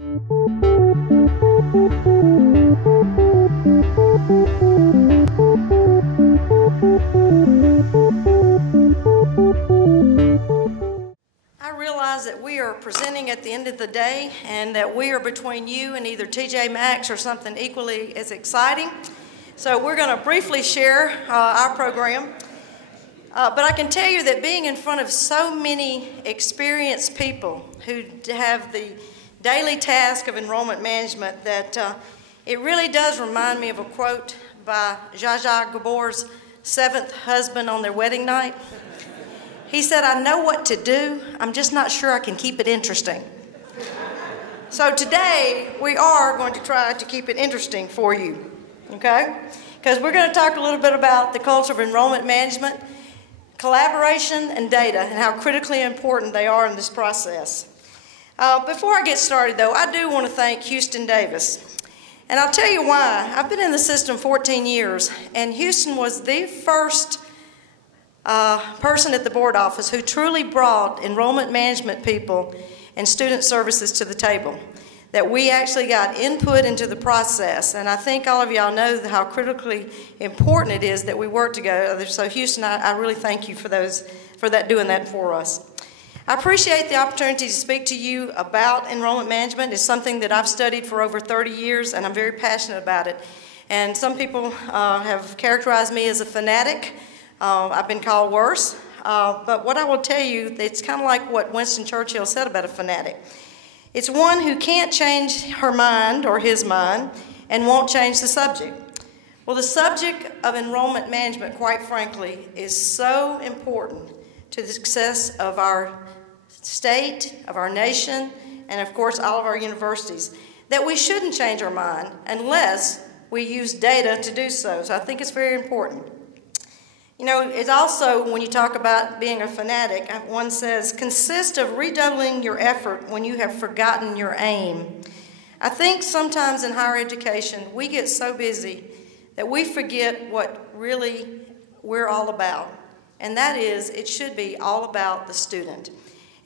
I realize that we are presenting at the end of the day and that we are between you and either TJ Maxx or something equally as exciting. So we're going to briefly share our program. But I can tell you that being in front of so many experienced people who have the daily task of enrollment management, that it really does remind me of a quote by Zsa Zsa Gabor's seventh husband on their wedding night. He said, "I know what to do, I'm just not sure I can keep it interesting." So today, we are going to try to keep it interesting for you, okay? Because we're going to talk a little bit about the culture of enrollment management, collaboration, and data, and how critically important they are in this process. Before I get started, though, I do want to thank Houston Davis. And I'll tell you why. I've been in the system 14 years, and Houston was the first person at the board office who truly brought enrollment management people and student services to the table, that we actually got input into the process. And I think all of y'all know how critically important it is that we work together. So Houston, I really thank you for doing that for us. I appreciate the opportunity to speak to you about enrollment management. It's something that I've studied for over 30 years, and I'm very passionate about it. And some people have characterized me as a fanatic. I've been called worse. But what I will tell you, it's kind of like what Winston Churchill said about a fanatic. It's one who can't change her mind or his mind and won't change the subject. Well, the subject of enrollment management, quite frankly, is so important to the success of our state, of our nation, and of course all of our universities, that we shouldn't change our mind unless we use data to do so. So I think it's very important. You know, it's also, when you talk about being a fanatic, one says, consists of redoubling your effort when you have forgotten your aim. I think sometimes in higher education, we get so busy that we forget what really we're all about. And that is, it should be all about the student.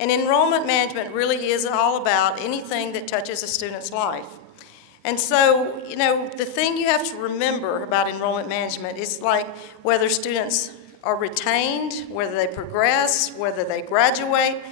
And enrollment management really is all about anything that touches a student's life. And so, you know, the thing you have to remember about enrollment management is like whether students are retained, whether they progress, whether they graduate,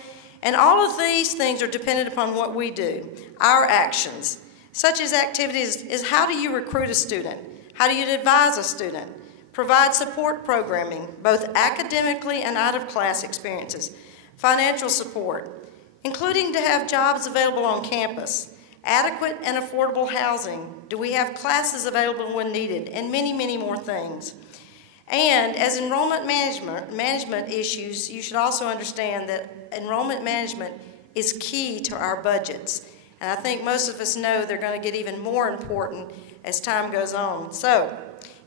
and all of these things are dependent upon what we do, our actions. Such as activities is how do you recruit a student? How do you advise a student? Provide support programming, both academically and out-of-class experiences. Financial support, including to have jobs available on campus. Adequate and affordable housing. Do we have classes available when needed? And many, many more things. And as enrollment management issues, you should also understand that enrollment management is key to our budgets. And I think most of us know they're going to get even more important as time goes on. So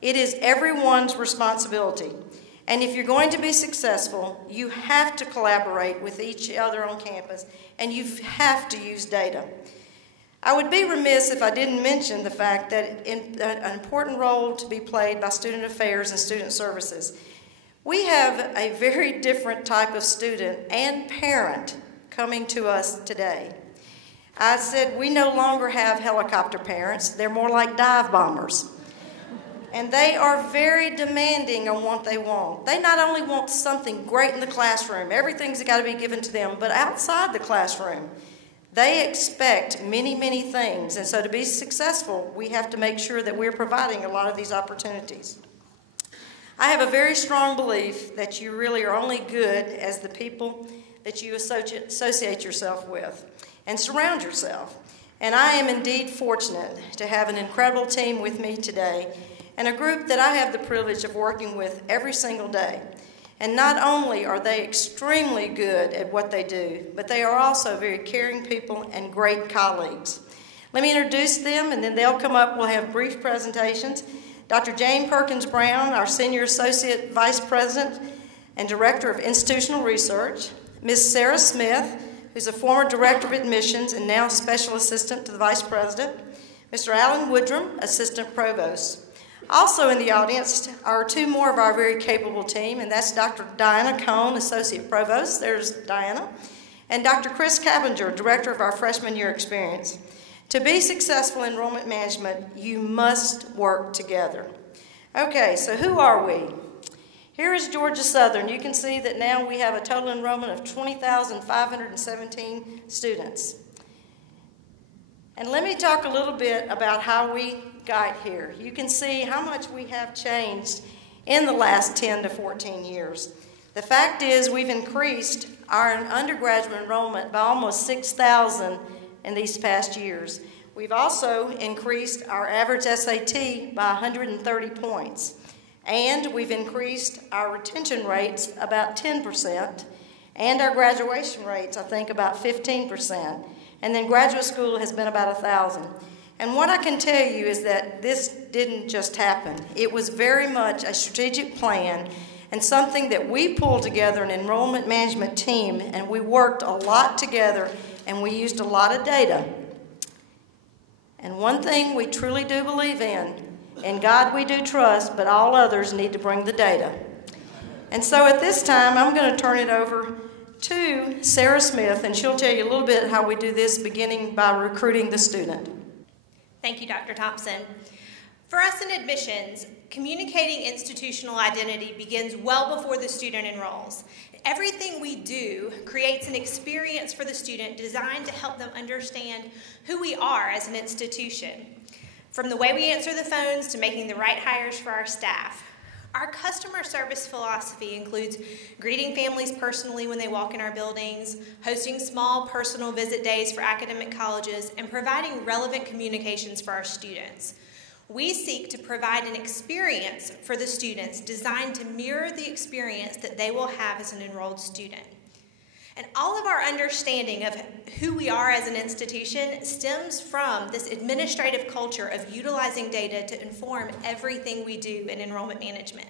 it is everyone's responsibility. And if you're going to be successful, you have to collaborate with each other on campus, and you have to use data. I would be remiss if I didn't mention the fact that an important role to be played by student affairs and student services. We have a very different type of student and parent coming to us today. I said we no longer have helicopter parents. They're more like dive bombers. And they are very demanding on what they want. They not only want something great in the classroom, everything's got to be given to them, but outside the classroom, they expect many, many things. And so to be successful, we have to make sure that we're providing a lot of these opportunities. I have a very strong belief that you really are only good as the people that you associate yourself with and surround yourself. And I am indeed fortunate to have an incredible team with me today and a group that I have the privilege of working with every single day. And not only are they extremely good at what they do, but they are also very caring people and great colleagues. Let me introduce them, and then they'll come up. We'll have brief presentations. Dr. Jane Perkins Brown, our Senior Associate Vice President and Director of Institutional Research. Ms. Sarah Smith, who's a former Director of Admissions and now Special Assistant to the Vice President. Mr. Alan Woodrum, Assistant Provost. Also in the audience are two more of our very capable team, and that's Dr. Diana Cohn, Associate Provost. There's Diana. And Dr. Chris Capinger, Director of our Freshman Year Experience. To be successful in enrollment management, you must work together. Okay, so who are we? Here is Georgia Southern. You can see that now we have a total enrollment of 20,517 students. And let me talk a little bit about how we got here. You can see how much we have changed in the last 10 to 14 years. The fact is we've increased our undergraduate enrollment by almost 6,000 in these past years. We've also increased our average SAT by 130 points. And we've increased our retention rates about 10%, and our graduation rates, I think, about 15%. And then graduate school has been about 1,000. And what I can tell you is that this didn't just happen. It was very much a strategic plan and something that we pulled together, an enrollment management team, and we worked a lot together, and we used a lot of data. And one thing we truly do believe in God we do trust, but all others need to bring the data. And so at this time, I'm going to turn it over to Sarah Smith, and she'll tell you a little bit how we do this, beginning by recruiting the student. Thank you, Dr. Thompson. For us in admissions, communicating institutional identity begins well before the student enrolls. Everything we do creates an experience for the student designed to help them understand who we are as an institution. From the way we answer the phones to making the right hires for our staff. Our customer service philosophy includes greeting families personally when they walk in our buildings, hosting small personal visit days for academic colleges, and providing relevant communications for our students. We seek to provide an experience for the students designed to mirror the experience that they will have as an enrolled student. And all of our understanding of who we are as an institution stems from this administrative culture of utilizing data to inform everything we do in enrollment management.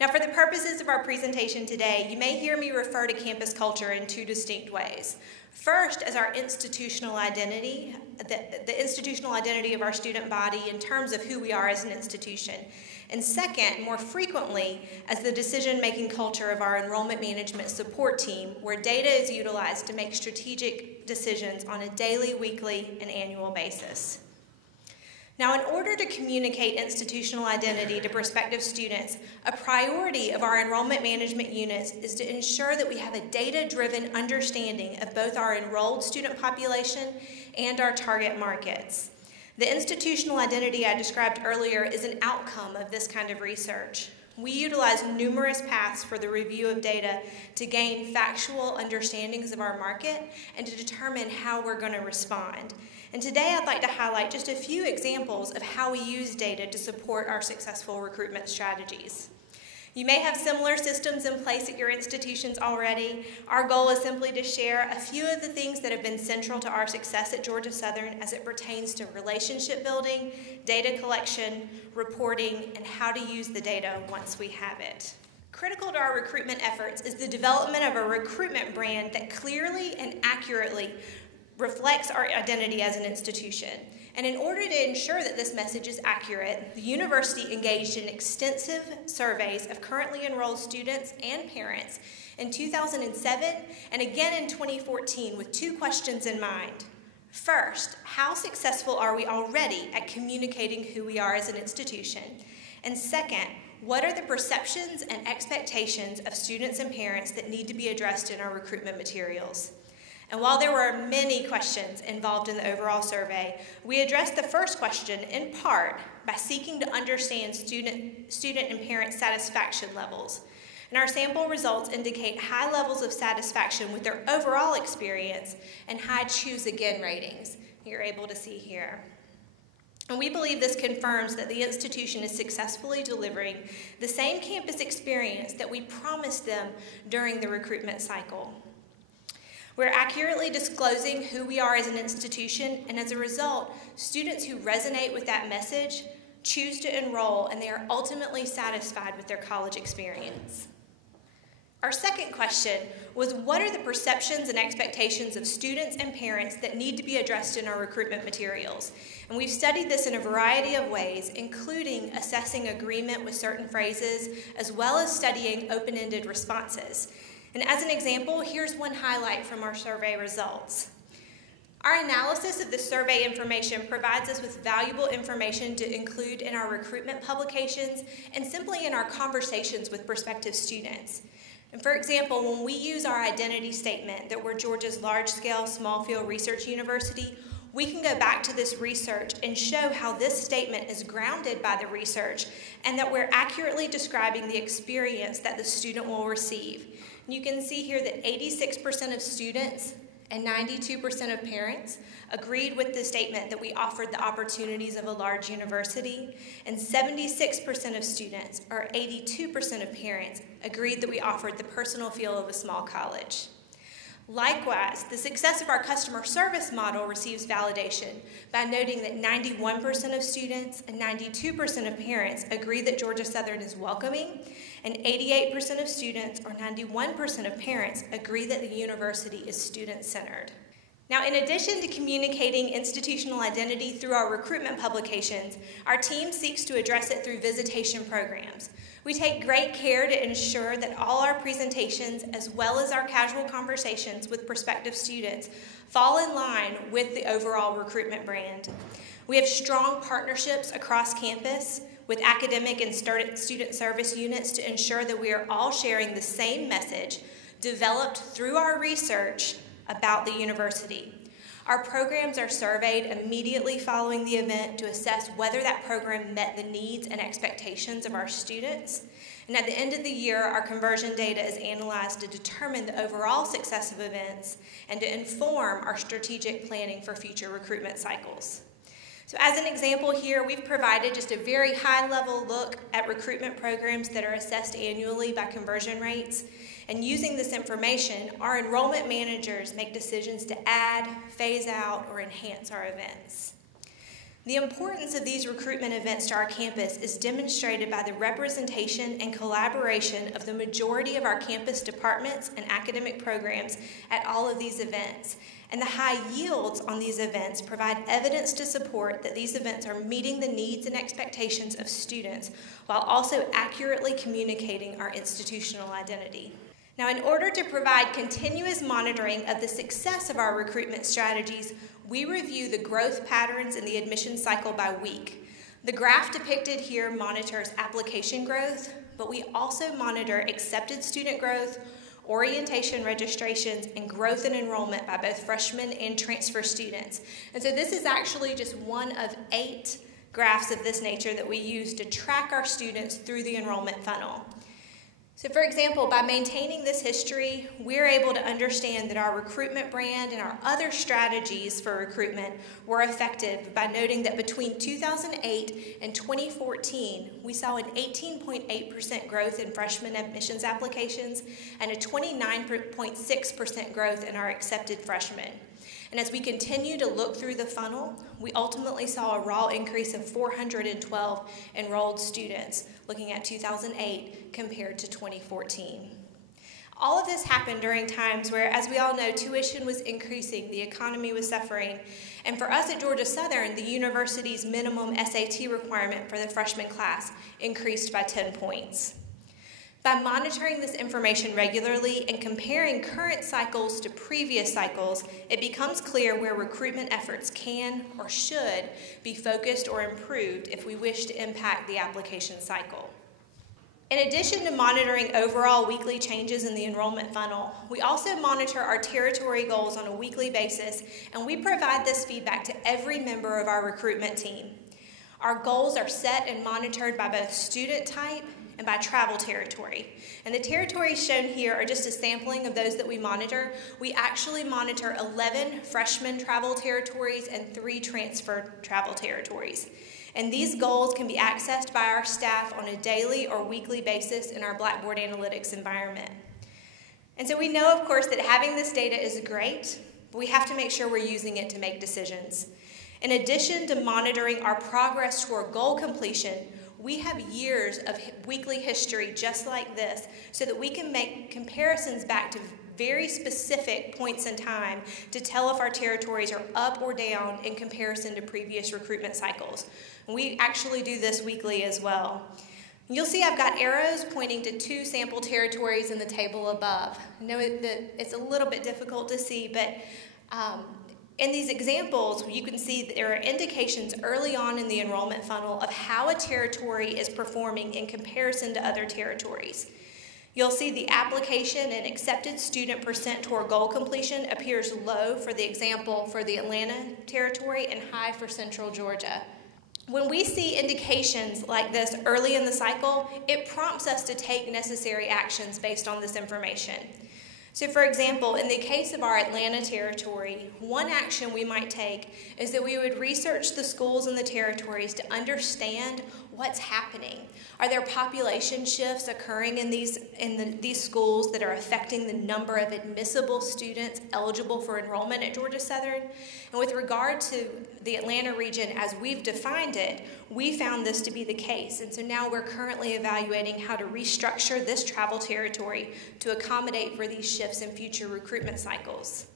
Now, for the purposes of our presentation today, you may hear me refer to campus culture in two distinct ways. First, as our institutional identity, the institutional identity of our student body in terms of who we are as an institution. And second, more frequently, as the decision-making culture of our enrollment management support team, where data is utilized to make strategic decisions on a daily, weekly, and annual basis. Now, in order to communicate institutional identity to prospective students, a priority of our enrollment management units is to ensure that we have a data-driven understanding of both our enrolled student population and our target markets. The institutional identity I described earlier is an outcome of this kind of research. We utilize numerous paths for the review of data to gain factual understandings of our market and to determine how we're going to respond. And today I'd like to highlight just a few examples of how we use data to support our successful recruitment strategies. You may have similar systems in place at your institutions already. Our goal is simply to share a few of the things that have been central to our success at Georgia Southern as it pertains to relationship building, data collection, reporting, and how to use the data once we have it. Critical to our recruitment efforts is the development of a recruitment brand that clearly and accurately reflects our identity as an institution. And in order to ensure that this message is accurate, the university engaged in extensive surveys of currently enrolled students and parents in 2007 and again in 2014 with two questions in mind. First, how successful are we already at communicating who we are as an institution? And second, what are the perceptions and expectations of students and parents that need to be addressed in our recruitment materials? And while there were many questions involved in the overall survey, we addressed the first question in part by seeking to understand student and parent satisfaction levels. And our sample results indicate high levels of satisfaction with their overall experience and high choose again ratings you're able to see here. And we believe this confirms that the institution is successfully delivering the same campus experience that we promised them during the recruitment cycle. We're accurately disclosing who we are as an institution, and as a result, students who resonate with that message choose to enroll, and they are ultimately satisfied with their college experience. Our second question was, what are the perceptions and expectations of students and parents that need to be addressed in our recruitment materials? And we've studied this in a variety of ways, including assessing agreement with certain phrases, as well as studying open-ended responses. And as an example, here's one highlight from our survey results. Our analysis of the survey information provides us with valuable information to include in our recruitment publications and simply in our conversations with prospective students. And for example, when we use our identity statement that we're Georgia's large-scale small-field research university, we can go back to this research and show how this statement is grounded by the research and that we're accurately describing the experience that the student will receive. And you can see here that 86% of students and 92% of parents agreed with the statement that we offered the opportunities of a large university, and 76% of students, or 82% of parents, agreed that we offered the personal feel of a small college. Likewise, the success of our customer service model receives validation by noting that 91% of students and 92% of parents agree that Georgia Southern is welcoming, and 88% of students, or 91% of parents, agree that the university is student-centered. Now, in addition to communicating institutional identity through our recruitment publications, our team seeks to address it through visitation programs. We take great care to ensure that all our presentations, as well as our casual conversations with prospective students, fall in line with the overall recruitment brand. We have strong partnerships across campus with academic and student service units to ensure that we are all sharing the same message developed through our research about the university. Our programs are surveyed immediately following the event to assess whether that program met the needs and expectations of our students. And at the end of the year, our conversion data is analyzed to determine the overall success of events and to inform our strategic planning for future recruitment cycles. So as an example here, we've provided just a very high-level look at recruitment programs that are assessed annually by conversion rates. And using this information, our enrollment managers make decisions to add, phase out, or enhance our events. The importance of these recruitment events to our campus is demonstrated by the representation and collaboration of the majority of our campus departments and academic programs at all of these events. And the high yields on these events provide evidence to support that these events are meeting the needs and expectations of students while also accurately communicating our institutional identity. Now, in order to provide continuous monitoring of the success of our recruitment strategies, we review the growth patterns in the admission cycle by week. The graph depicted here monitors application growth, but we also monitor accepted student growth, orientation registrations, and growth in enrollment by both freshmen and transfer students. And so this is actually just one of 8 graphs of this nature that we use to track our students through the enrollment funnel. So for example, by maintaining this history, we're able to understand that our recruitment brand and our other strategies for recruitment were effective by noting that between 2008 and 2014, we saw an 18.8% growth in freshman admissions applications and a 29.6% growth in our accepted freshmen. And as we continue to look through the funnel, we ultimately saw a raw increase of 412 enrolled students looking at 2008 compared to 2014. All of this happened during times where, as we all know, tuition was increasing, the economy was suffering, and for us at Georgia Southern, the university's minimum SAT requirement for the freshman class increased by 10 points. By monitoring this information regularly and comparing current cycles to previous cycles, it becomes clear where recruitment efforts can or should be focused or improved if we wish to impact the application cycle. In addition to monitoring overall weekly changes in the enrollment funnel, we also monitor our territory goals on a weekly basis, and we provide this feedback to every member of our recruitment team. Our goals are set and monitored by both student type and by travel territory. And the territories shown here are just a sampling of those that we monitor. We actually monitor 11 freshman travel territories and 3 transfer travel territories. And these goals can be accessed by our staff on a daily or weekly basis in our Blackboard Analytics environment. And so we know, of course, that having this data is great, but we have to make sure we're using it to make decisions. In addition to monitoring our progress toward goal completion, we have years of weekly history just like this so that we can make comparisons back to very specific points in time to tell if our territories are up or down in comparison to previous recruitment cycles. We actually do this weekly as well. You'll see I've got arrows pointing to 2 sample territories in the table above. I know that it's a little bit difficult to see, but In these examples, you can see that there are indications early on in the enrollment funnel of how a territory is performing in comparison to other territories. You'll see the application and accepted student percent toward goal completion appears low for the example for the Atlanta territory and high for Central Georgia. When we see indications like this early in the cycle, it prompts us to take necessary actions based on this information. So for example, in the case of our Atlanta territory, one action we might take is that we would research the schools in the territories to understand what's happening. Are there population shifts occurring in these schools that are affecting the number of admissible students eligible for enrollment at Georgia Southern? And with regard to the Atlanta region as we've defined it, we found this to be the case. And so now we're currently evaluating how to restructure this travel territory to accommodate for these shifts in future recruitment cycles.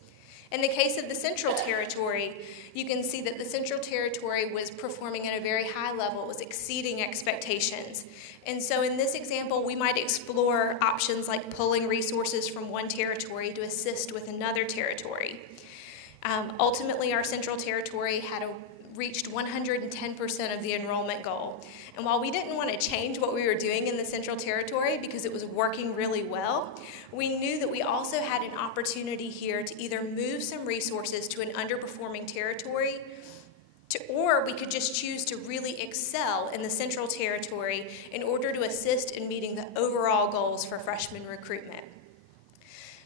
In the case of the Central Territory, you can see that the Central Territory was performing at a very high level. It was exceeding expectations. And so in this example, we might explore options like pulling resources from one territory to assist with another territory. Ultimately, our Central Territory had reached 110% of the enrollment goal. And while we didn't want to change what we were doing in the Central Territory because it was working really well, we knew that we also had an opportunity here to either move some resources to an underperforming territory, or we could just choose to really excel in the Central Territory in order to assist in meeting the overall goals for freshman recruitment.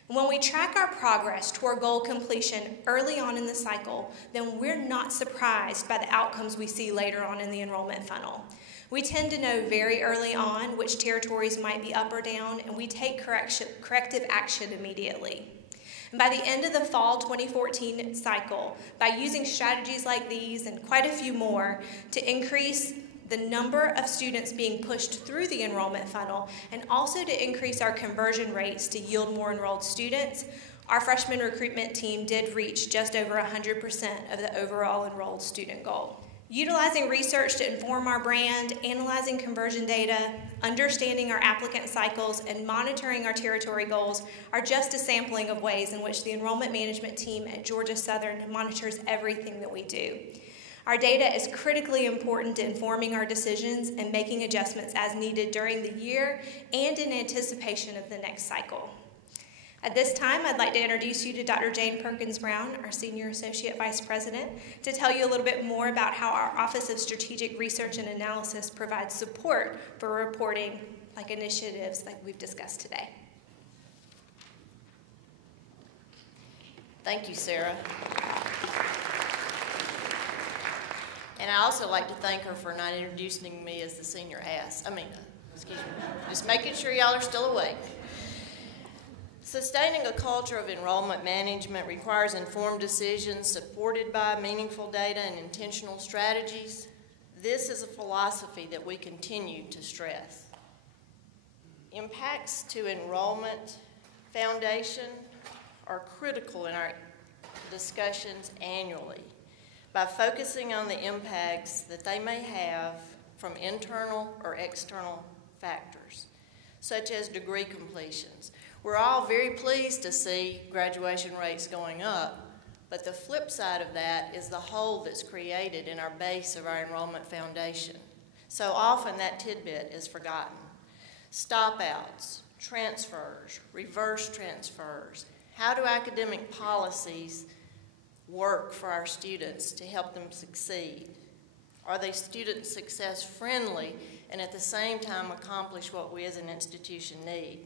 When we track our progress toward goal completion early on in the cycle, then we're not surprised by the outcomes we see later on in the enrollment funnel. We tend to know very early on which territories might be up or down, and we take corrective action immediately. And by the end of the fall 2014 cycle, by using strategies like these and quite a few more to increase the number of students being pushed through the enrollment funnel, and also to increase our conversion rates to yield more enrolled students, our freshman recruitment team did reach just over 100% of the overall enrolled student goal. Utilizing research to inform our brand, analyzing conversion data, understanding our applicant cycles, and monitoring our territory goals are just a sampling of ways in which the enrollment management team at Georgia Southern monitors everything that we do. Our data is critically important to informing our decisions and making adjustments as needed during the year and in anticipation of the next cycle. At this time, I'd like to introduce you to Dr. Jane Perkins-Brown, our Senior Associate Vice President, to tell you a little bit more about how our Office of Strategic Research and Analysis provides support for reporting like initiatives like we've discussed today. Thank you, Sarah. And I also like to thank her for not introducing me as the senior ass. Excuse me. Just making sure y'all are still awake. Sustaining a culture of enrollment management requires informed decisions supported by meaningful data and intentional strategies. This is a philosophy that we continue to stress. Impacts to enrollment foundation are critical in our discussions annually by focusing on the impacts that they may have from internal or external factors, such as degree completions. We're all very pleased to see graduation rates going up, but the flip side of that is the hole that's created in our base of our enrollment foundation. So often that tidbit is forgotten. Stop-outs, transfers, reverse transfers. How do academic policies work for our students to help them succeed? Are they student success friendly and at the same time accomplish what we as an institution need?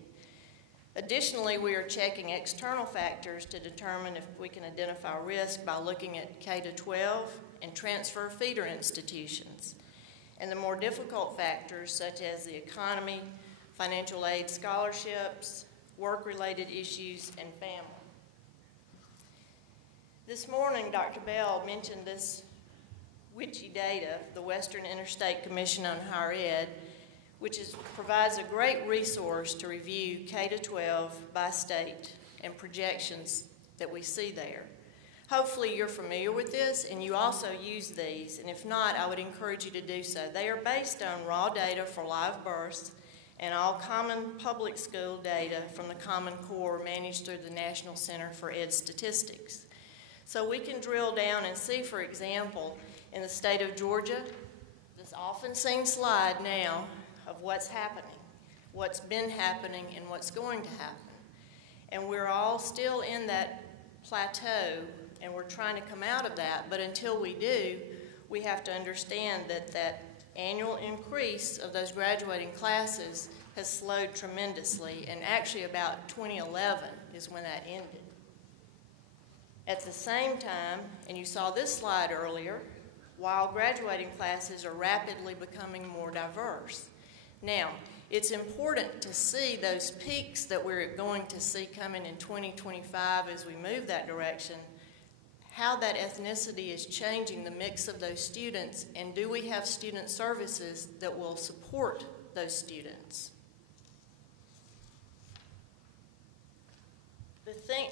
Additionally, we are checking external factors to determine if we can identify risk by looking at K-12 and transfer feeder institutions, and the more difficult factors such as the economy, financial aid scholarships, work-related issues, and family. This morning, Dr. Bell mentioned this WICHE data, the Western Interstate Commission on Higher Ed, which provides a great resource to review K-12 by state and projections that we see there. Hopefully you're familiar with this and you also use these, and if not, I would encourage you to do so. They are based on raw data for live births and all common public school data from the Common Core managed through the National Center for Ed Statistics. So we can drill down and see, for example, in the state of Georgia, this often seen slide now of what's happening, what's been happening, and what's going to happen. And we're all still in that plateau, and we're trying to come out of that, but until we do, we have to understand that that annual increase of those graduating classes has slowed tremendously, and actually about 2011 is when that ended. At the same time, and you saw this slide earlier, while graduating classes are rapidly becoming more diverse. Now, it's important to see those peaks that we're going to see coming in 2025 as we move that direction, how that ethnicity is changing the mix of those students, and do we have student services that will support those students?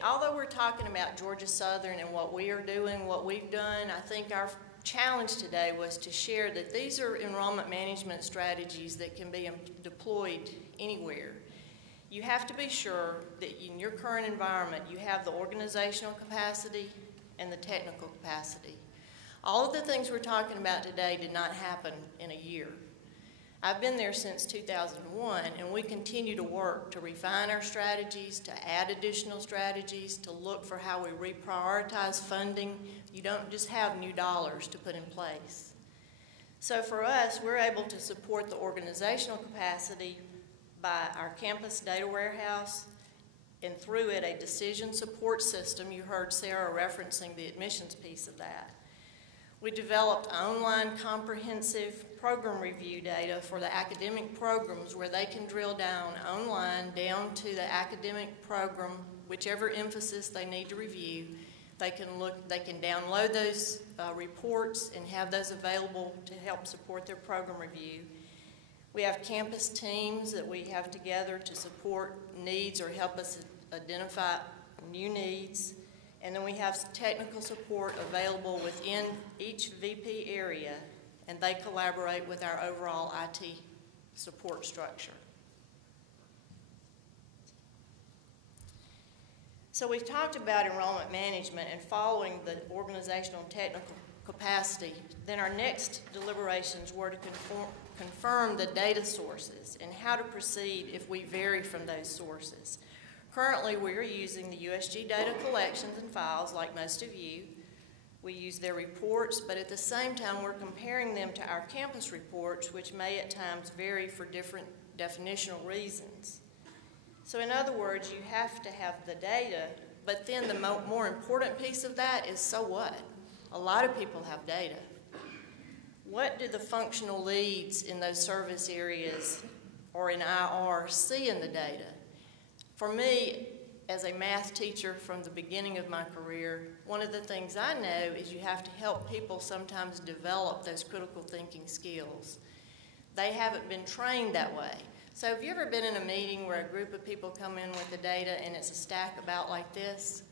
Although we're talking about Georgia Southern and what we are doing, what we've done, I think our challenge today was to share that these are enrollment management strategies that can be deployed anywhere. You have to be sure that in your current environment you have the organizational capacity and the technical capacity. All of the things we're talking about today did not happen in a year. I've been there since 2001, and we continue to work to refine our strategies, to add additional strategies, to look for how we reprioritize funding. You don't just have new dollars to put in place. So for us, we're able to support the organizational capacity by our campus data warehouse, and through it, a decision support system. You heard Sarah referencing the admissions piece of that. We developed online comprehensive program review data for the academic programs where they can drill down online down to the academic program, whichever emphasis they need to review. They can download those reports and have those available to help support their program review. We have campus teams that we have together to support needs or help us identify new needs. And then we have technical support available within each VP area, and they collaborate with our overall IT support structure. So we've talked about enrollment management and following the organizational and technical capacity. Then our next deliberations were to confirm the data sources and how to proceed if we vary from those sources. Currently, we are using the USG data collections and files like most of you. We use their reports, but at the same time, we're comparing them to our campus reports, which may at times vary for different definitional reasons. So in other words, you have to have the data, but then the more important piece of that is, so what? A lot of people have data. What do the functional leads in those service areas or in IR see in the data? For me, as a math teacher from the beginning of my career, one of the things I know is you have to help people sometimes develop those critical thinking skills. They haven't been trained that way. So have you ever been in a meeting where a group of people come in with the data and it's a stack about like this?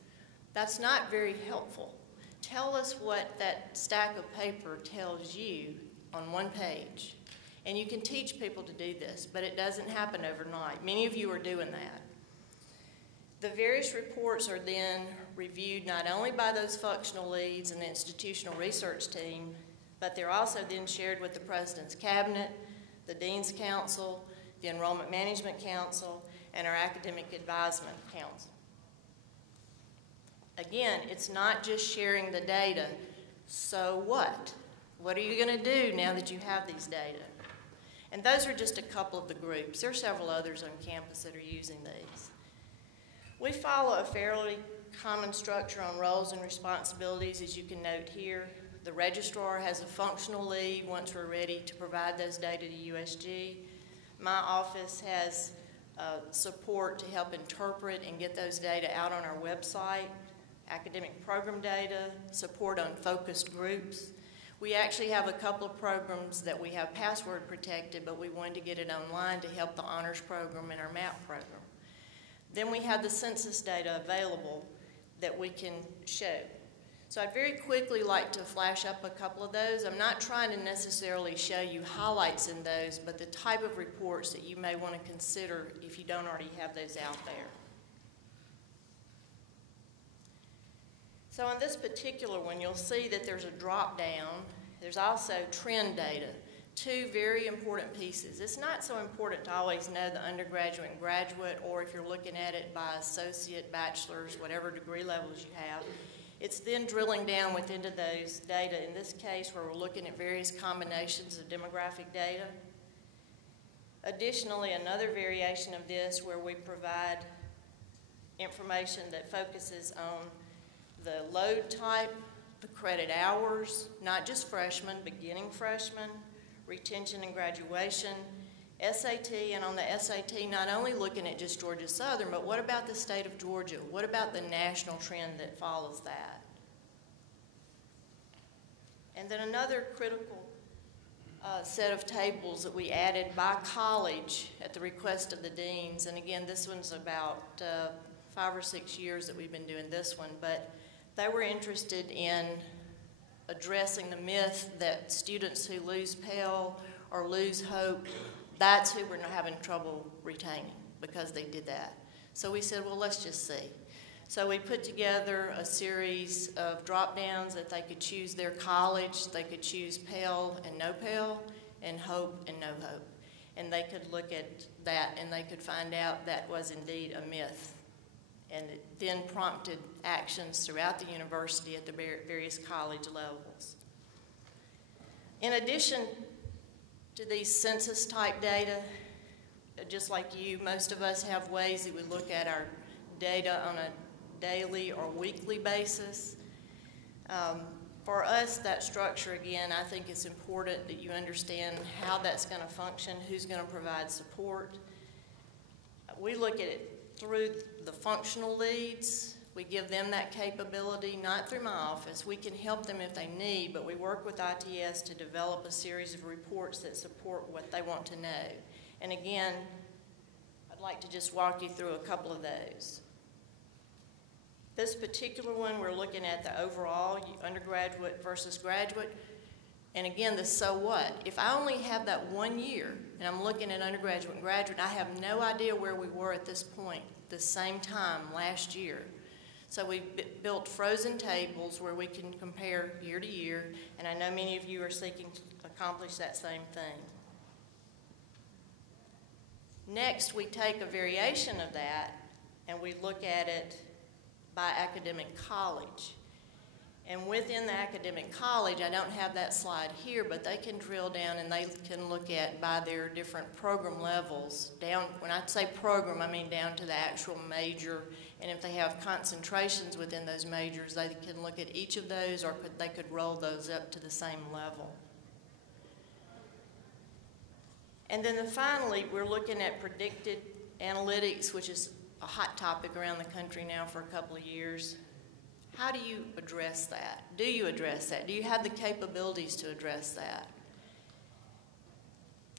That's not very helpful. Tell us what that stack of paper tells you on one page. And you can teach people to do this, but it doesn't happen overnight. Many of you are doing that. The various reports are then reviewed not only by those functional leads and the institutional research team, but they're also then shared with the President's Cabinet, the Dean's Council, the Enrollment Management Council, and our Academic Advisement Council. Again, it's not just sharing the data. So what? What are you going to do now that you have these data? And those are just a couple of the groups. There are several others on campus that are using these. We follow a fairly common structure on roles and responsibilities, as you can note here. The registrar has a functional lead once we're ready to provide those data to USG. My office has support to help interpret and get those data out on our website, academic program data, support on focused groups. We actually have a couple of programs that we have password protected, but we wanted to get it online to help the honors program and our MAP program. Then we have the census data available that we can show. So I'd very quickly like to flash up a couple of those. I'm not trying to necessarily show you highlights in those, but the type of reports that you may want to consider if you don't already have those out there. So in this particular one, you'll see that there's a drop down. There's also trend data, two very important pieces. It's not so important to always know the undergraduate and graduate, or if you're looking at it by associate, bachelor's, whatever degree levels you have. It's then drilling down within those data, in this case where we're looking at various combinations of demographic data. Additionally, another variation of this where we provide information that focuses on the load type, the credit hours, not just freshmen, beginning freshmen, retention and graduation, SAT, and on the SAT, not only looking at just Georgia Southern, but what about the state of Georgia? What about the national trend that follows that? And then another critical set of tables that we added by college at the request of the deans, and again, this one's about 5 or 6 years that we've been doing this one, but they were interested in addressing the myth that students who lose Pell or lose Hope, that's who we're having trouble retaining because they did that. So we said, well, let's just see. So we put together a series of drop-downs that they could choose their college, they could choose Pell and no Pell, and Hope and no Hope. And they could look at that and they could find out that was indeed a myth. And it then prompted actions throughout the university at the various college levels. In addition to these census-type data, just like you, most of us have ways that we look at our data on a daily or weekly basis. For us, that structure, again, I think it's important that you understand how that's going to function, who's going to provide support. We look at it through the functional leads. We give them that capability, not through my office. We can help them if they need, but we work with ITS to develop a series of reports that support what they want to know. And again, I'd like to just walk you through a couple of those. This particular one, we're looking at the overall undergraduate versus graduate. And again, the so what. If I only have that 1 year, and I'm looking at undergraduate and graduate, I have no idea where we were at this point, the same time last year. So we've built frozen tables where we can compare year to year, and I know many of you are seeking to accomplish that same thing. Next, we take a variation of that, and we look at it by academic college. And within the academic college, I don't have that slide here, but they can drill down and they can look at by their different program levels. Down, when I say program, I mean down to the actual major. And if they have concentrations within those majors, they can look at each of those, or they could roll those up to the same level. And then finally, we're looking at predicted analytics, which is a hot topic around the country now for a couple of years. How do you address that? Do you address that? Do you have the capabilities to address that?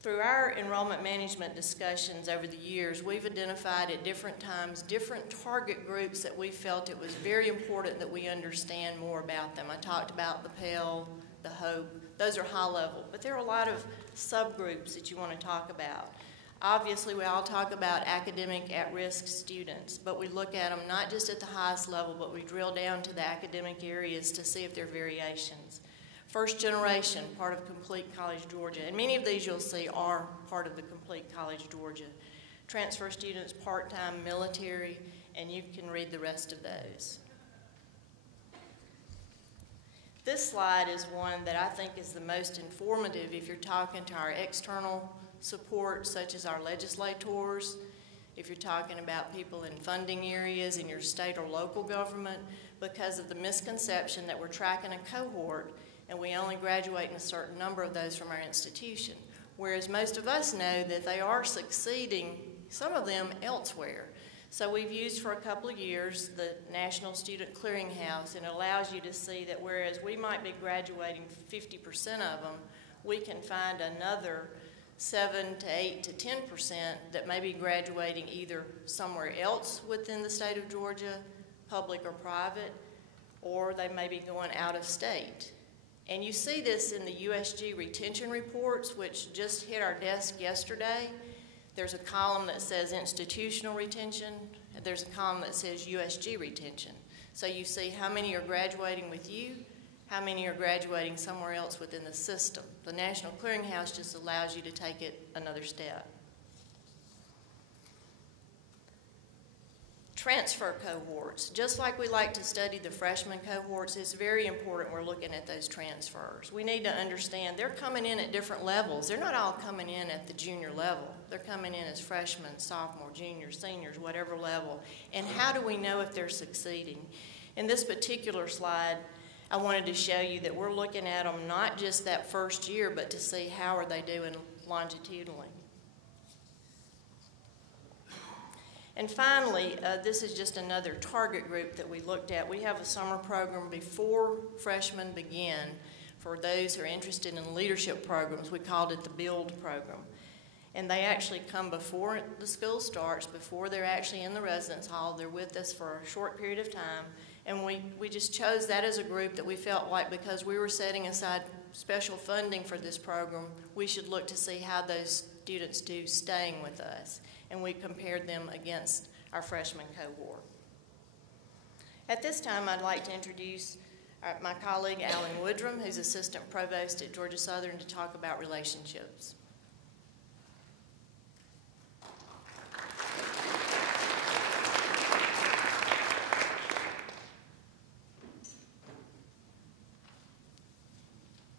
Through our enrollment management discussions over the years, we've identified at different times different target groups that we felt it was very important that we understand more about them. I talked about the Pell, the Hope. Those are high level, but there are a lot of subgroups that you want to talk about. Obviously, we all talk about academic at-risk students, but we look at them not just at the highest level, but we drill down to the academic areas to see if there are variations. First generation, part of Complete College Georgia, and many of these you'll see are part of the Complete College Georgia. Transfer students, part-time, military, and you can read the rest of those. This slide is one that I think is the most informative if you're talking to our external support, such as our legislators, if you're talking about people in funding areas in your state or local government, because of the misconception that we're tracking a cohort and we only graduate in a certain number of those from our institution, whereas most of us know that they are succeeding, some of them elsewhere. So we've used for a couple of years the National Student Clearinghouse, and it allows you to see that whereas we might be graduating 50% of them, we can find another 7 to 8 to 10% that may be graduating either somewhere else within the state of Georgia, public or private, or they may be going out of state. And you see this in the USG retention reports, which just hit our desk yesterday. There's a column that says institutional retention, and there's a column that says USG retention. So you see how many are graduating with you, how many are graduating somewhere else within the system. The National Clearinghouse just allows you to take it another step. Transfer cohorts. Just like we like to study the freshman cohorts, it's very important we're looking at those transfers. We need to understand they're coming in at different levels. They're not all coming in at the junior level. They're coming in as freshmen, sophomore, juniors, seniors, whatever level. And how do we know if they're succeeding? In this particular slide, I wanted to show you that we're looking at them not just that first year, but to see how are they doing longitudinally. And finally, this is just another target group that we looked at. We have a summer program before freshmen begin for those who are interested in leadership programs. We called it the BUILD program. And they actually come before the school starts, before they're actually in the residence hall. They're with us for a short period of time. And we just chose that as a group that we felt like because we were setting aside special funding for this program, we should look to see how those students do staying with us. And we compared them against our freshman cohort. At this time, I'd like to introduce my colleague, Alan Woodrum, who's Assistant Provost at Georgia Southern, to talk about relationships.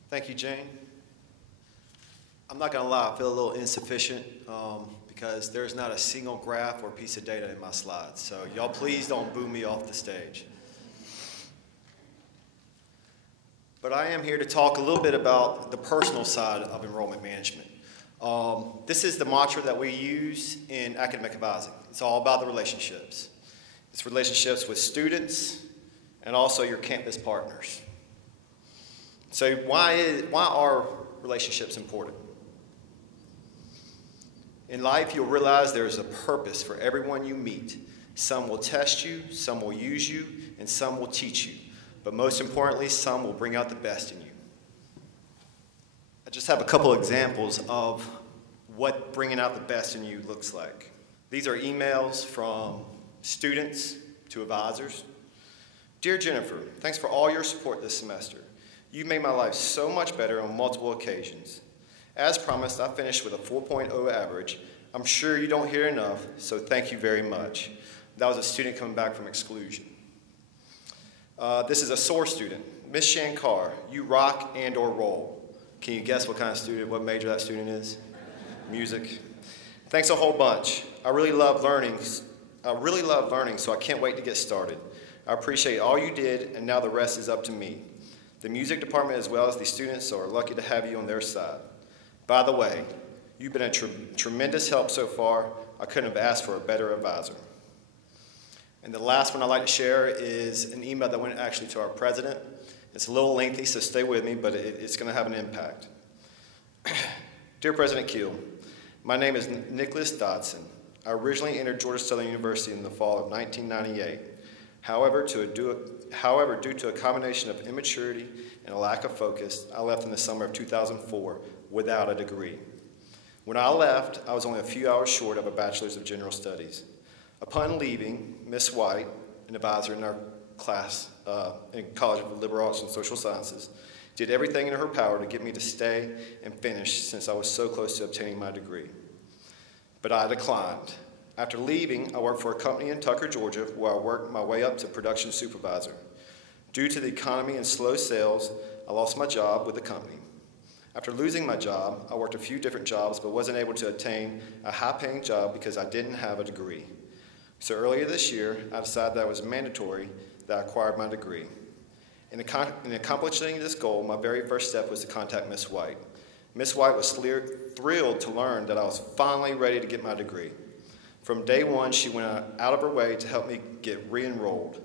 Thank you, Jane. I'm not going to lie, I feel a little insufficient because there's not a single graph or piece of data in my slides. So y'all please don't boo me off the stage. But I am here to talk a little bit about the personal side of enrollment management. This is the mantra that we use in academic advising. It's all about the relationships. It's relationships with students and also your campus partners. So why are relationships important? In life, you'll realize there is a purpose for everyone you meet. Some will test you, some will use you, and some will teach you. But most importantly, some will bring out the best in you. I just have a couple examples of what bringing out the best in you looks like. These are emails from students to advisors. Dear Jennifer, thanks for all your support this semester. You made my life so much better on multiple occasions. As promised, I finished with a 4.0 average. I'm sure you don't hear enough, so thank you very much. That was a student coming back from exclusion. This is a SOAR student. Miss Shankar, you rock and or roll. Can you guess what kind of student, what major that student is? Music. Thanks a whole bunch. I really love learning, so I can't wait to get started. I appreciate all you did, and now the rest is up to me. The music department as well as the students are lucky to have you on their side. By the way, you've been a tremendous help so far. I couldn't have asked for a better advisor. And the last one I'd like to share is an email that went actually to our president. It's a little lengthy, so stay with me, but it's going to have an impact. Dear President Keel, my name is Nicholas Dodson. I originally entered Georgia Southern University in the fall of 1998. However, due to a combination of immaturity and a lack of focus, I left in the summer of 2004 without a degree. When I left, I was only a few hours short of a Bachelor's of General Studies. Upon leaving, Ms. White, an advisor in our class in College of Liberal Arts and Social Sciences, did everything in her power to get me to stay and finish since I was so close to obtaining my degree. But I declined. After leaving, I worked for a company in Tucker, Georgia, where I worked my way up to production supervisor. Due to the economy and slow sales, I lost my job with the company. After losing my job, I worked a few different jobs but wasn't able to attain a high-paying job because I didn't have a degree. So earlier this year, I decided that it was mandatory that I acquired my degree. In accomplishing this goal, my very first step was to contact Ms. White. Ms. White was thrilled to learn that I was finally ready to get my degree. From day one, she went out of her way to help me get re-enrolled.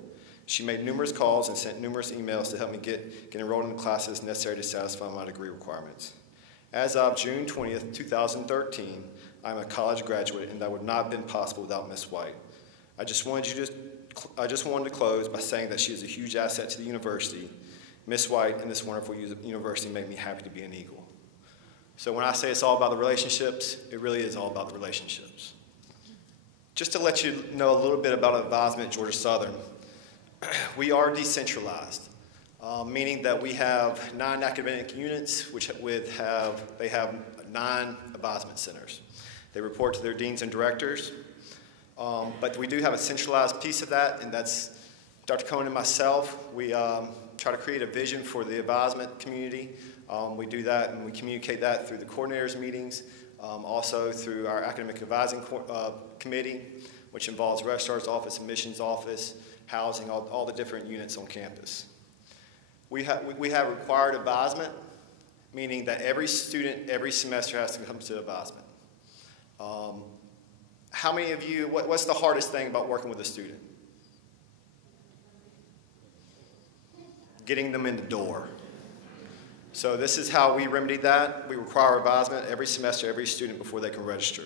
She made numerous calls and sent numerous emails to help me get enrolled in the classes necessary to satisfy my degree requirements. As of June 20th, 2013, I'm a college graduate, and that would not have been possible without Ms. White. I just wanted to close by saying that she is a huge asset to the university. Ms. White and this wonderful university make me happy to be an Eagle. So when I say it's all about the relationships, it really is all about the relationships. Just to let you know a little bit about advisement at Georgia Southern, we are decentralized, meaning that we have 9 academic units, they have 9 advisement centers. They report to their deans and directors, but we do have a centralized piece of that, and that's Dr. Cohen and myself. We try to create a vision for the advisement community. We do that, and we communicate that through the coordinators' meetings, also through our academic advising committee, which involves registrar's office, admissions office, housing, all the different units on campus. We have required advisement, meaning that every student every semester has to come to advisement. How many of you, what's the hardest thing about working with a student? Getting them in the door. So this is how we remedy that. We require advisement every semester, every student before they can register.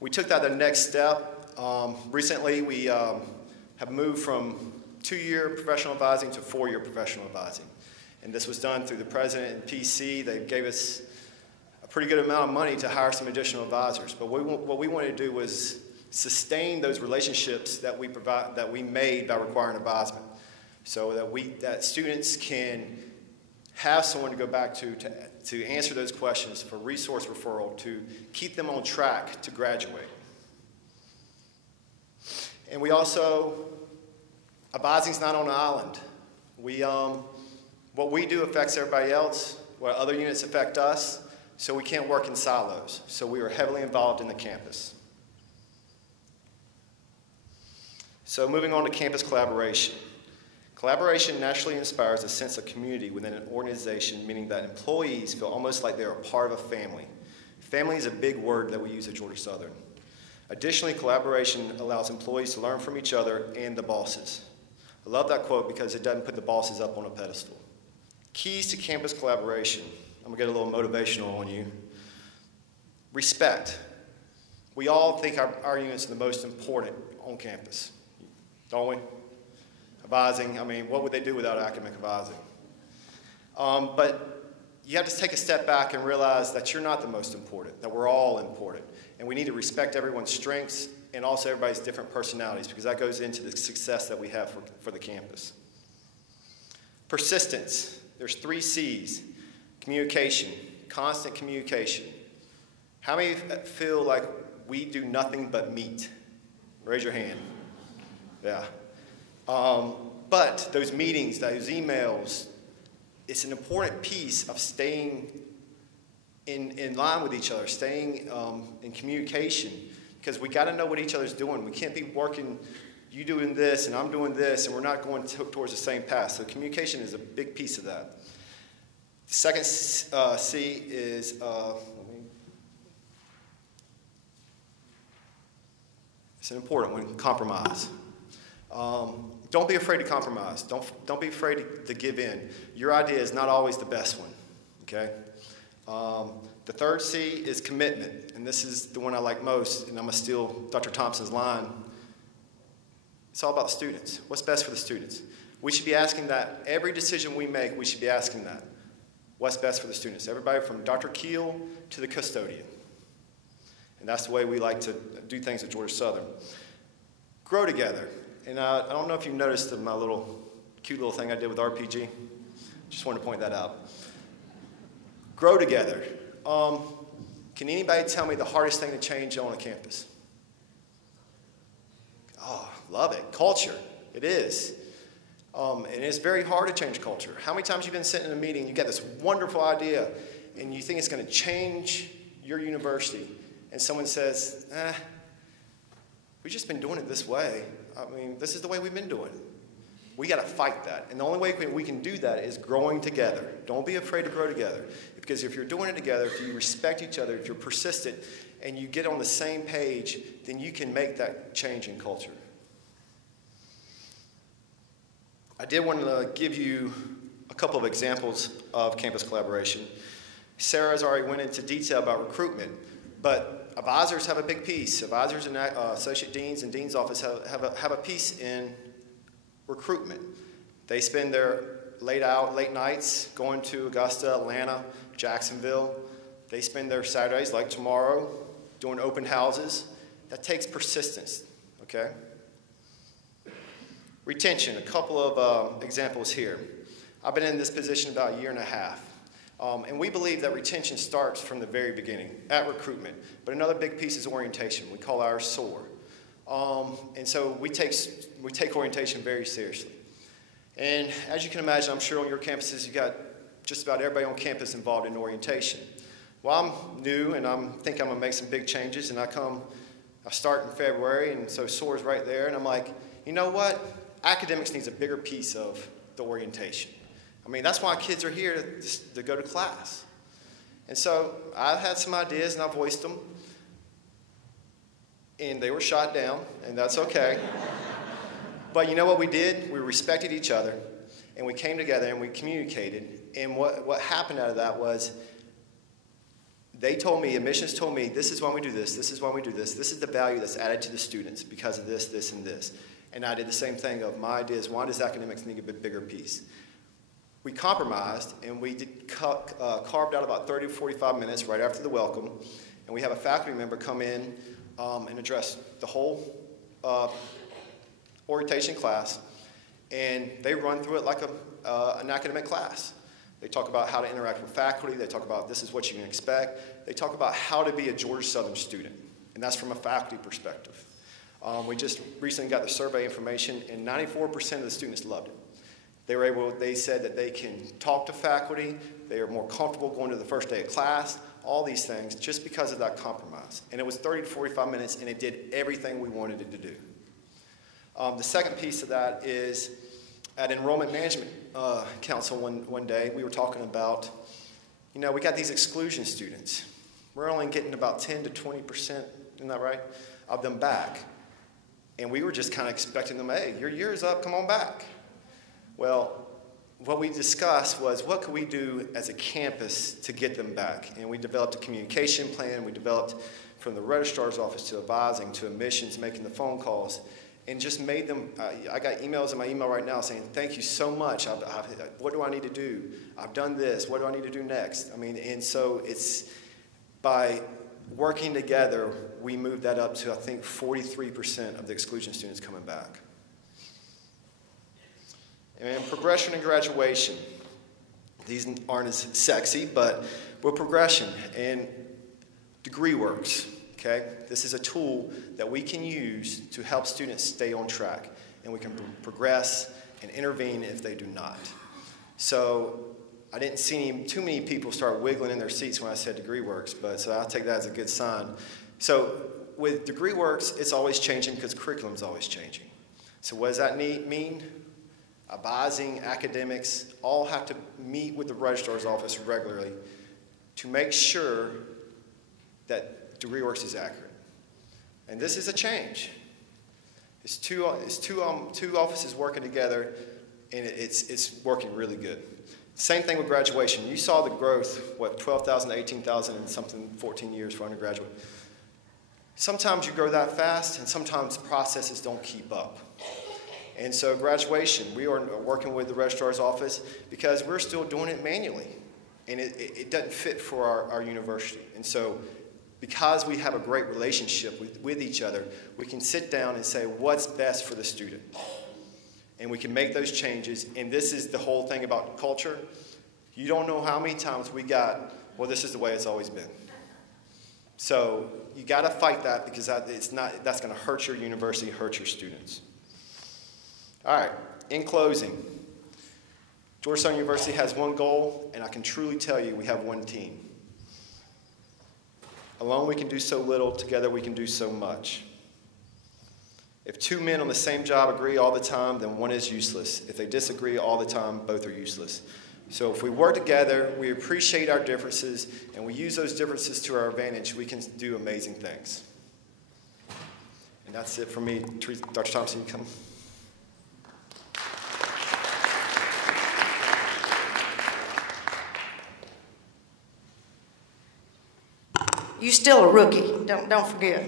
We took that the next step. Recently, we have moved from 2-year professional advising to 4-year professional advising. And this was done through the president and PC. They gave us a pretty good amount of money to hire some additional advisors. But what we wanted to do was sustain those relationships that we made by requiring advisement, so that students can have someone to go back to answer those questions, for resource referral, to keep them on track to graduate. And we also, advising's not on an island. What we do affects everybody else, what other units affect us, so we can't work in silos. So we are heavily involved in the campus. So moving on to campus collaboration. Collaboration naturally inspires a sense of community within an organization, meaning that employees feel almost like they're a part of a family. Family is a big word that we use at Georgia Southern. Additionally, collaboration allows employees to learn from each other and the bosses. I love that quote because it doesn't put the bosses up on a pedestal. Keys to campus collaboration. I'm going to get a little motivational on you. Respect. We all think our units are the most important on campus, don't we? Advising, I mean, what would they do without academic advising? But you have to take a step back and realize that you're not the most important, that we're all important. And we need to respect everyone's strengths and also everybody's different personalities, because that goes into the success that we have for the campus. Persistence. There's 3 C's. Communication, constant communication. How many feel like we do nothing but meet? Raise your hand. Yeah. But those meetings, those emails, it's an important piece of staying in line with each other, staying in communication, because we got to know what each other's doing. We can't be working, you doing this and I'm doing this, and we're not going towards the same path. So communication is a big piece of that. The second C is it's an important one, compromise. Don't be afraid to compromise. Don't be afraid to give in. Your idea is not always the best one, okay? The third C is commitment, and this is the one I like most, and I'm going to steal Dr. Thompson's line. It's all about students. What's best for the students? We should be asking that. Every decision we make, we should be asking that. What's best for the students? Everybody from Dr. Keel to the custodian. And that's the way we like to do things at Georgia Southern. Grow together. And I don't know if you've noticed my cute little thing I did with RPG. Just wanted to point that out. Grow together. Can anybody tell me the hardest thing to change on a campus? Oh, love it. Culture. It is. And it's very hard to change culture. How many times you've been sitting in a meeting, you get this wonderful idea, and you think it's going to change your university, and someone says, we've just been doing it this way. I mean, this is the way we've been doing it. We got to fight that. And the only way we can do that is growing together. Don't be afraid to grow together. Because if you're doing it together, if you respect each other, if you're persistent, and you get on the same page, then you can make that change in culture. I did want to give you a couple of examples of campus collaboration. Sarah's already went into detail about recruitment, but advisors have a big piece. Advisors and associate deans and dean's office have a piece in recruitment. They spend their late nights going to Augusta, Atlanta, Jacksonville. They spend their Saturdays, like tomorrow, doing open houses. That takes persistence, okay? Retention, a couple of examples here. I've been in this position about a year and a half. And we believe that retention starts from the very beginning, at recruitment. But another big piece is orientation. We call ours SOAR. And so we take orientation very seriously. And as you can imagine, I'm sure on your campuses, you got just about everybody on campus involved in orientation. Well, I'm new, and I think I'm going to make some big changes, and I start in February, and so SOAR's right there, and I'm like, you know what? Academics needs a bigger piece of the orientation. I mean, that's why kids are here to go to class. And so I had some ideas, and I voiced them, and they were shot down, and that's okay. But you know what we did? We respected each other, and we came together, and we communicated, and what happened out of that was they told me, admissions told me, this is why we do this, this is why we do this, this is the value that's added to the students because of this, this, and this. And I did the same thing of my ideas, why does academics need a bit bigger piece? We compromised, and we carved out about 30 to 45 minutes right after the welcome, and we have a faculty member come in and address the whole orientation class, and they run through it like an academic class. They talk about how to interact with faculty. They talk about this is what you can expect. They talk about how to be a Georgia Southern student, and that's from a faculty perspective. We just recently got the survey information, and 94% of the students loved it. They said that they can talk to faculty. They are more comfortable going to the first day of class, all these things, just because of that compromise. And it was 30 to 45 minutes, and it did everything we wanted it to do. The second piece of that is at Enrollment Management Council one day, we were talking about, you know, we got these exclusion students. We're only getting about 10 to 20%, isn't that right, of them back. And we were just kind of expecting them, hey, your year's up, come on back. Well, what we discussed was what could we do as a campus to get them back? And we developed a communication plan. We developed from the registrar's office to advising to admissions, making the phone calls, and just made them, I got emails in my email right now saying, thank you so much. What do I need to do? I've done this. What do I need to do next? I mean, and so it's by working together, we moved that up to, I think, 43% of the exclusion students coming back. And progression and graduation. These aren't as sexy, but with progression and degree works. Okay? This is a tool that we can use to help students stay on track, and we can progress and intervene if they do not. So I didn't see too many people start wiggling in their seats when I said degree works, but so I'll take that as a good sign. So with degree works, it's always changing because curriculum's always changing. So what does that mean? Advising, academics, all have to meet with the registrar's office regularly to make sure that degree works is accurate. And this is a change. It's two offices working together, and it's working really good. Same thing with graduation. You saw the growth, what, 12,000 to 18,000 in something 14 years for undergraduate. Sometimes you grow that fast, and sometimes processes don't keep up. And so graduation, we are working with the registrar's office because we're still doing it manually, and it doesn't fit for our university. And so because we have a great relationship with each other, we can sit down and say what's best for the student. And we can make those changes, and this is the whole thing about culture. You don't know how many times we got, well, this is the way it's always been. So you got to fight that because that's going to hurt your university, hurt your students. All right, in closing, Georgia Southern University has one goal, and I can truly tell you we have one team. Alone we can do so little, together we can do so much. If two men on the same job agree all the time, then one is useless. If they disagree all the time, both are useless. So if we work together, we appreciate our differences, and we use those differences to our advantage, we can do amazing things. And that's it for me. Dr. Thompson, you come. You're still a rookie, don't forget.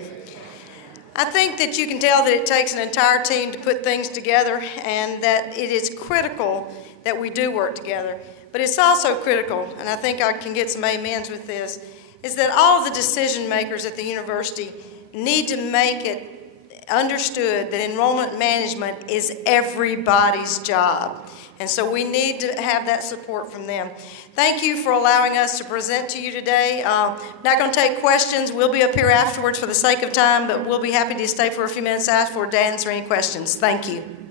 I think that you can tell that it takes an entire team to put things together, and that it is critical that we do work together. But it's also critical, and I think I can get some amens with this, is that all of the decision makers at the university need to make it understood that enrollment management is everybody's job. And so we need to have that support from them. Thank you for allowing us to present to you today. Not going to take questions. We'll be up here afterwards for the sake of time, but we'll be happy to stay for a few minutes afterward to answer any questions. Thank you.